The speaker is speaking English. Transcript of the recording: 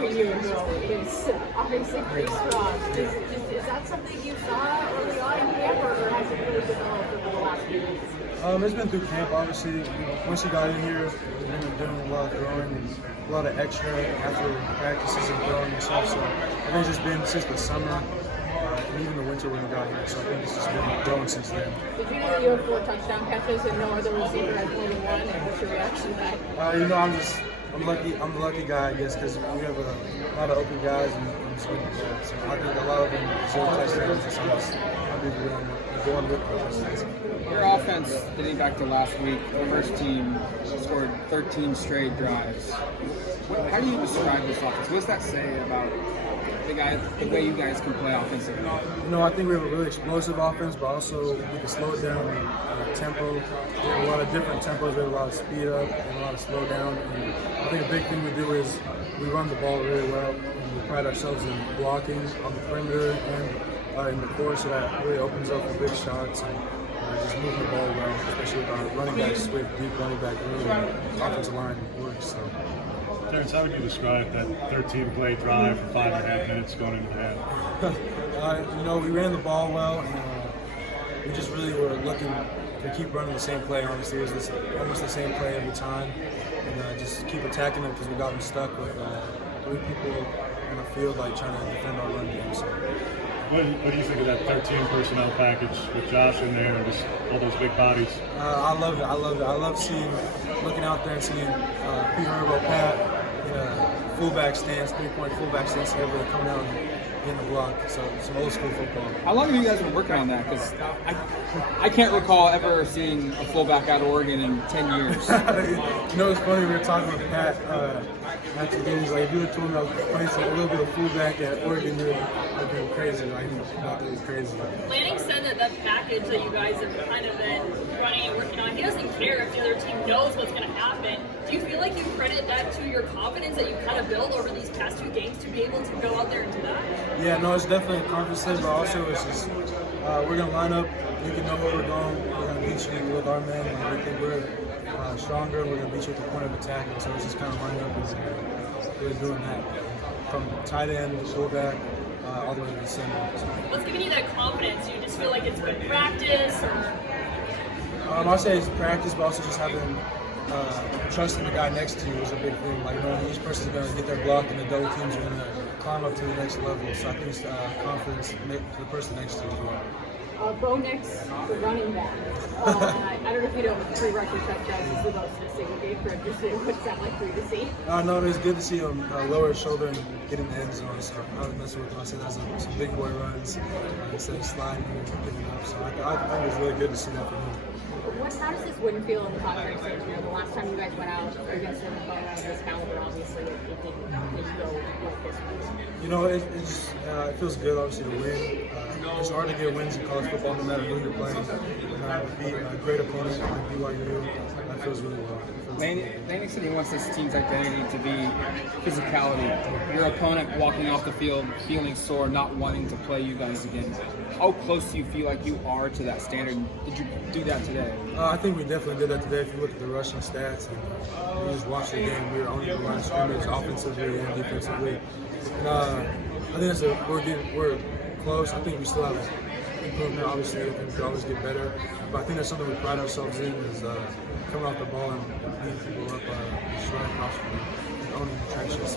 between you and Will is obviously pretty strong. Is that something you saw early on in camp, or has it really developed over the last few weeks? It's been through camp, obviously. Once he got in here, we've been doing a lot of throwing and a lot of extra after practices and throwing and stuff. So I think it's just been since the summer and even the winter when he got here. So I think it's just been growing since then. Did you know that you have 4 touchdown catches and no other receiver has more than one? And what's your reaction to that? I'm lucky. I'm the lucky guy, I guess, because we have a lot of open guys and I'm just with that. So I think a lot of them deserve touchdowns. And so I'll be going with touchdowns. Your offense, dating back to last week, the first team scored 13 straight drives. How do you describe this offense? What does that say about the way you guys can play offensively? I think we have a really explosive offense, but also we can slow it down in tempo. We have a lot of different tempos. We have a lot of speed up and a lot of slow down. And I think a big thing we do is we run the ball really well, and we pride ourselves in blocking on the perimeter and in the core, so that really opens up for big shots and just moving the ball well, especially with our running backs, with deep running back room and offensive line works. So. Terrance, how would you describe that 13-play drive for 5.5 minutes going into the half? We ran the ball well, and we just really were looking to keep running the same play. Honestly, it was almost the same play every time, and just keep attacking them because we got them stuck with 3 people on the field, like trying to defend our run game. So. What do you think of that 13 personnel package with Josh in there and just all those big bodies? I love it. I love looking out there and seeing Peter Herbo, Pat in a fullback stance, 3-point fullback stance, able to come down and get in the block. So some old school football. How long have you guys been working on that? Because I can't recall ever seeing a fullback out of Oregon in 10 years. It's funny, we were talking with Pat after the game. He's like, if you were told me I was playing a little bit of fullback at Oregon, you'd be crazy. Like, it was crazy. Lanning said that package that you guys have kind of been running and working on, he doesn't care if the other team knows what's going to happen. Do you feel like you credit that to your confidence that you've kind of built over these past 2 games to be able to go out there and do that? Yeah, no, it's definitely a confidence thing, but also it's just we're going to line up. You can know where we're going. We're going to beat you with our men. And we think we're stronger. We're going to beat you at the point of attack. And so it's just kind of line up and we're doing that from tight end, fullback, all the way to the center. So. What's giving you that confidence? Do you just feel like it's good practice? Or? I'll say it's practice, but also just having trusting the guy next to you is a big thing. Like knowing each person's going to get their block and the double teams are going to climb up to the next level. So I think it's confidence to the person next to you as well. Bo Nix, the running back. I don't know if you know, but 3 rushing touchdowns is the most in a single game for him. What's that like for you to see? No, it's good to see him lower his shoulder and get in the end zone. So I was messing with him. I said that's some big boy runs instead of sliding and picking up. So I think it was really good to see that from him. How does this win feel in the conference stage? The last time you guys went out against an opponent of this caliber, obviously it didn't go like this one. It feels good, obviously, to win. It's hard to get wins in college football, no matter who you're playing. And to beat a great opponent like BYU, that feels really well. Lanning said he wants this team's identity to be physicality. Your opponent walking off the field feeling sore, not wanting to play you guys again. How close do you feel like you are to that standard? Did you do that today? I think we definitely did that today. If you look at the rushing stats and you just watch the game, we were on the line of scrimmage offensively and defensively. And I think we're close. I think we still have improvement. Obviously, we can always get better. But I think that's something we pride ourselves in is coming off the ball and beating people up, straight across and owning the trenches.